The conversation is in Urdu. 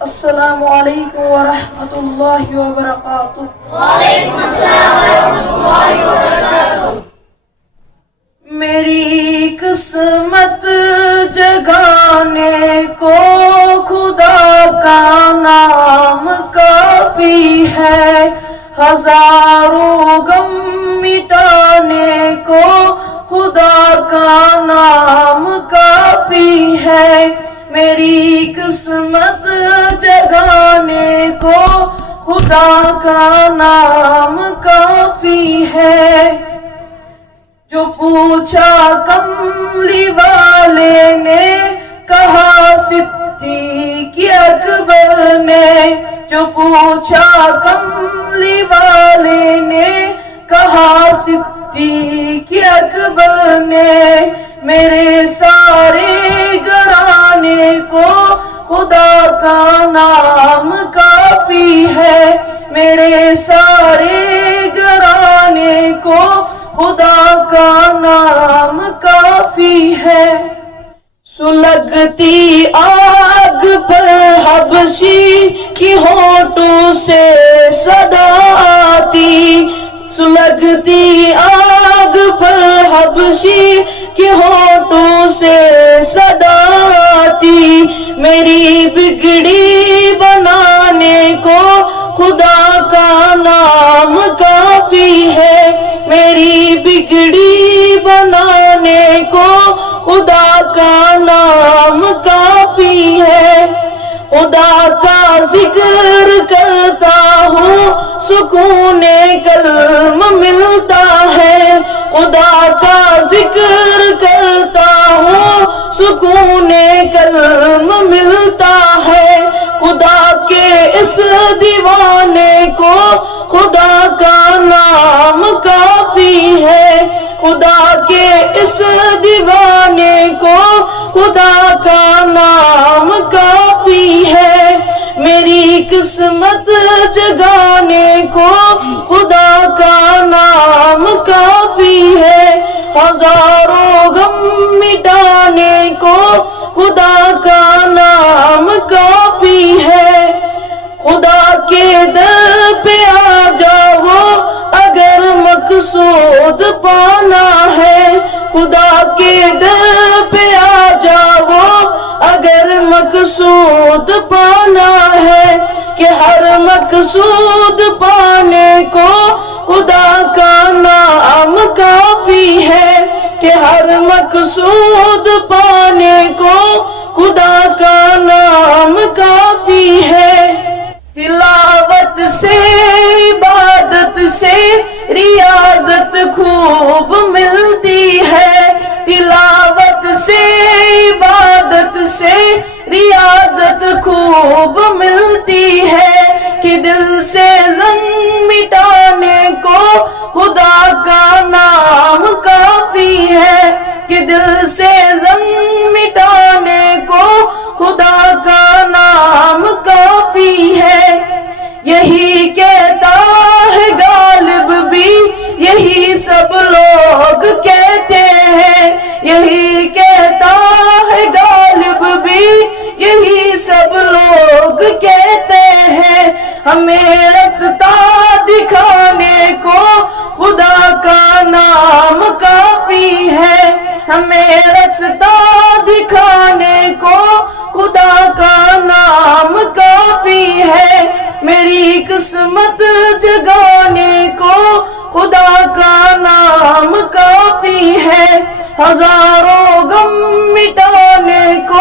السلام علیکم ورحمۃ اللہ وبرکاتہ۔ وعلیکم السلام ورحمۃ اللہ وبرکاتہ۔ میری قسمت جگانے کو خدا کا نام کافی ہے، ہزاروں غم مٹانے کو خدا کا نام کافی ہے۔ میری قسمت جگانے کو خدا کا نام کافی ہے۔ جو پوچھا کملی والے نے، کہا صدیق اکبر نے۔ جو پوچھا کملی والے نے، کہا صدیق اکبر نے۔ میرے سارے گھرانے کو خدا کا نام کافی ہے۔ میرے سارے گھرانے کو خدا کا نام کافی ہے۔ سلگتی آگ پر حبشی کی ہونٹوں سے صدا آتی، سلگتی آگ پر حبشی کی ہونٹوں سے صدا آتی۔ میری بگڑی بنانے کو خدا کا نام کافی ہے۔ میری بگڑی بنانے کو خدا کا نام کافی ہے۔ خدا کا ذکر کرتا ہوں، سکون قلب ملتا ہے۔ خدا کا ذکر کرتا ہوں، سکون قلب ملتا ہے۔ خدا کے اس دیوانے کو خدا کا نام کافی ہے۔ خدا کے اس دیوانے کو خدا کا نام کافی ہے۔ میری قسمت جگانے کو خدا کا نام کافی ہے۔ ہزاروں غم مٹانے کو خدا کا نام کافی ہے۔ خدا کے در پہ آ جاؤ اگر مقصود پانا ہے۔ خدا کے در پہ آ جاؤ اگر مقصود پانا ہے، کہ ہر مقصود پانے کو خدا کا نام کافی ہے۔ کہ ہر مقصود پانے کو خدا کا نام کافی ہے۔ تلاوت سے عبادت سے ریاضت خوب ملتی ہے۔ تلاوت سے عبادت سے ریاضت خوب ملتی ہے، کہ دل سے زنگ مٹانے کو خدا کا نام کافی ہے۔ کہ دل سے زنگ مٹانے کو خدا کا نام کافی ہے۔ یہی کہتا ہے غالب بھی، یہی سب لوگ کہتے ہیں۔ یہی کہتا ہے غالب بھی، یہی سب لوگ کہتے ہیں۔ ہمیں رستہ دکھانے کو خدا کا نام کافی ہے۔ ہمیں رستہ دکھانے کو خدا کا نام کافی ہے۔ میری قسمت جگانے کو خدا کا نام کافی ہے۔ ہزاروں غم مٹانے کو